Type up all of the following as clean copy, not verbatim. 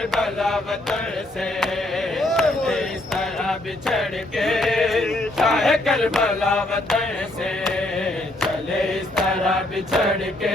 کربلا وطن سے چلے اس طرح بچھڑ کے شاہ کربلا وطن سے چلے اس طرح بچھڑ کے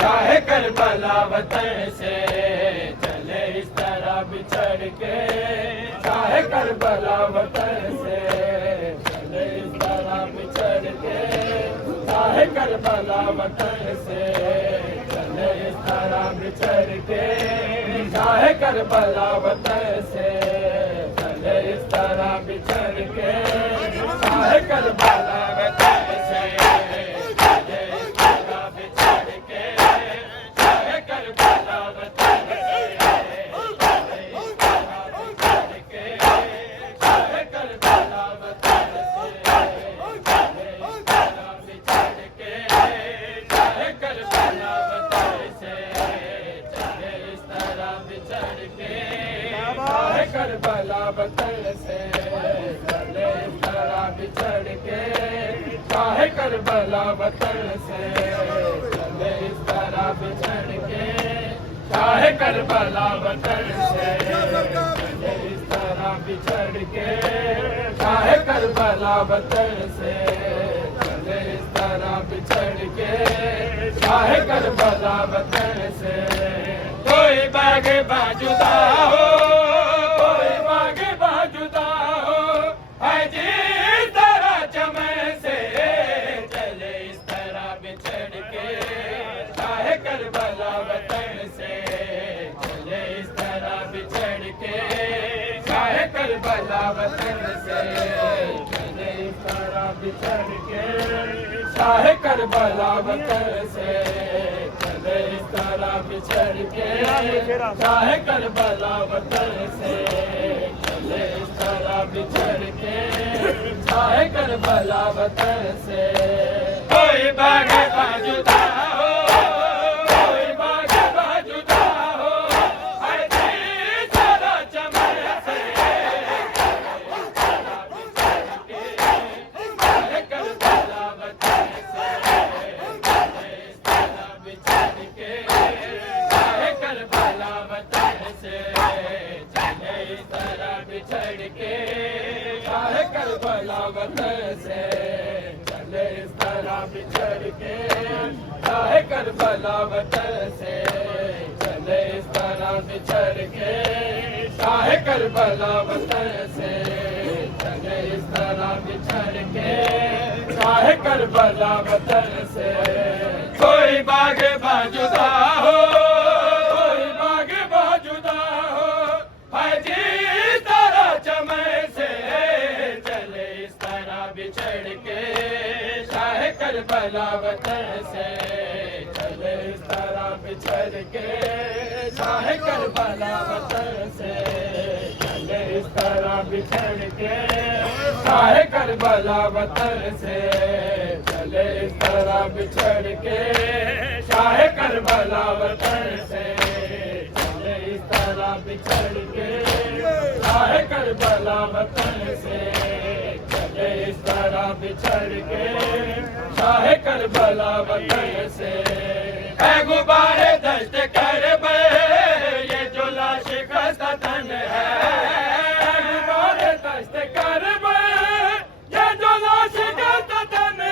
شاہ کربلا وطن سے چلے اس طرح بچھڑ کے شاہ کربلا وطن سے چلے اس طرح بچھڑ کے شاہ کربلا وطن سے چلے اس طرح بچھڑ کے شاہ کربلا وطن سے چلے اس طرح بچھڑ کے شاہ کربلا وطن سے چلے اس طرح بچھڑ کے شاہ کربلا وطن سے چلے اس طرح بچھڑ کے شاہ کربلا وطن سے چلے اس طرح بچھڑ کے شاہ کربلا وطن سے چلے اس طرح بچھڑ کے شاہ کربلا وطن سے چلے اس طرح بچھڑ کے شاہ کربلا وطن سے چلے اس طرح بچھڑ کے شاہ کربلا وطن سے چلے اس طرح بچھڑ کے شاہ کربلا وطن سے چلے اس طرح بچھڑ کے شاہ کربلا وطن سے کوئی باغ باجدا ہو کوئی باغ باجدا ہو ہے جس طرح چمن سے چلے اس طرح بچھڑ کے شاہ کربلا وطن سے چلے اس طرح بچھڑ کے شاہ کربلا وطن سے چلے اس طرح بچھڑ کے شاہ کربلا وطن سے چلے اس طرح بچھڑ کے شاہ کربلا وطن سے چلے اس طرح بچھڑ کے شاہ کربلا وطن سے کوئی باغ باجدا ہو کوئی باغ باجدا ہو ہے جس طرح چمن سے شاہ کربلا وطن سے چلے اس طرح بچھڑ کے شاہ کربلا وطن سے چلے اس طرح بچھڑ کے شاہ کربلا وطن سے چلے اس طرح بچھڑ کے شاہ کربلا وطن سے چلے اس طرح بچھڑ کے شاہ کربلا وطن سے چلے اس طرح بچھڑ کے شاہ کربلا وطن سے کوئی باغ باجدا ہو کوئی باغ باجدا ہو ہے جس طرح چمن سے چلے اس طرح بچھڑ کے شاہ کربلا وطن سے چلے اس طرح بچھڑ کے شاہ کربلا وطن سے چلے اس طرح بچھڑ کے شاہ کربلا وطن سے چلے اس طرح بچھڑ کے شاہ کربلا وطن سے چلے اس طرح بچھڑ کے شاہ کربلا وطن سے چلے اس طرح بچھڑ کے شاہ کربلا وطن سے اے غبار دشت کربلا یہ جو لاش خستہ تن ہے اے غبار دشت کربلا یہ جو لاش خستہ تن ہے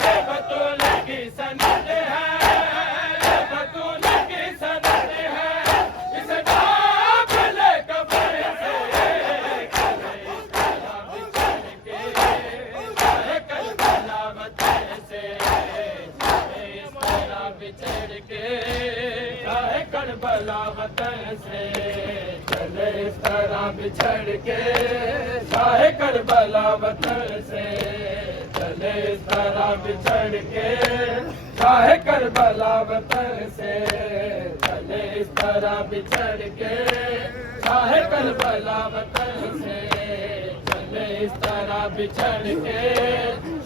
یہ بطول کی سند ہے یہ بطول کی سند ہے اس قابل قبر سے چلے اس طرح بچھڑ کے شاہ کربلا وطن سے چلے اس طرح بچھڑ کے شاہ کربلا وطن سے چلے اس طرح بچھڑ کے شاہ کربلا وطن سے چلے اس طرح بچھڑ کے شاہ کربلا وطن سے چلے اس طرح بچھڑ کے شاہ کربلا وطن سے چلے اس طرح بچھڑ کے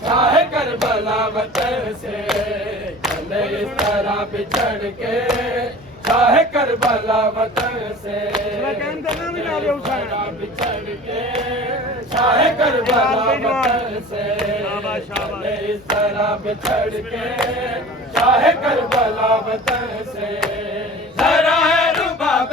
شاہ کربلا وطن سے چلے اس طرح بچھڑ کے شاہ کربلا وطن سے بچھڑ کے شاہ کربلا وطن سے چلے اس طرح بچھڑ کے شاہ کربلا وطن سے ذرا ہے رباب